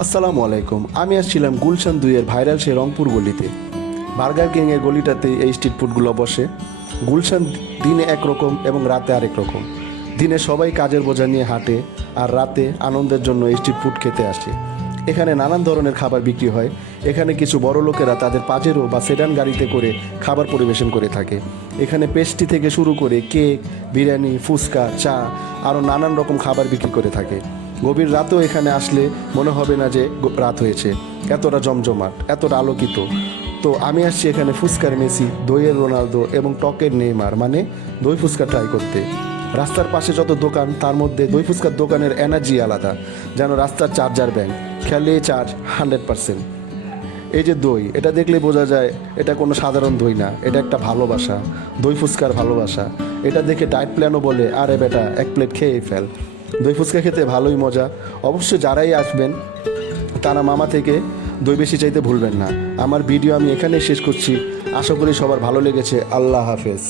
আসসালামু আলাইকুম। আমি আসছিলাম গুলশান 2-এর ভাইরাল সেই রংপুর গলিতে। বার্গার কিংয়ের গলিটাতে এই স্ট্রিট ফুডগুলো বসে। গুলশান দিনে একরকম এবং রাতে আরেক রকম। দিনে সবাই কাজের বোঝা নিয়ে হাঁটে, আর রাতে আনন্দের জন্য এই স্ট্রিট ফুড খেতে আসে। এখানে নানান ধরনের খাবার বিক্রি হয়। এখানে কিছু বড় লোকেরা তাদের পাজেরো বা সেডান গাড়িতে করে খাবার পরিবেশন করে থাকে। এখানে পেস্ট্রি থেকে শুরু করে কেক, বিরিয়ানি, ফুচকা, চা আরও নানান রকম খাবার বিক্রি করে থাকে। গভীর রাতেও এখানে আসলে মনে হবে না যে রাত হয়েছে, এতটা জমজমাট, এতটা আলোকিত। তো আমি আসছি এখানে ফুচকার মেসি, দইয়ের রোনালদো এবং টকের নেইমার মানে দই ফুচকা ট্রাই করতে। রাস্তার পাশে যত দোকান, তার মধ্যে দই ফুচকার দোকানের এনার্জি আলাদা, যেন রাস্তার চার্জার ব্যাংক, খেলে চার্জ 100%। এই যে দই, এটা দেখলে বোঝা যায় এটা কোনো সাধারণ দই না, এটা একটা ভালোবাসা, দই ফুচকার ভালোবাসা। এটা দেখে ডায়েট প্ল্যানও বলে, আরে বেটা এক প্লেট খেয়েই ফেল। দই ফুচকা খেতে ভালোই মজা। অবশ্যই যারাই আসবেন তারা মামা থেকে দই বেশি চাইতে ভুলবেন না। আমার ভিডিও আমি এখানেই শেষ করছি। আশা করি সবার ভালো লেগেছে। আল্লাহ হাফেজ।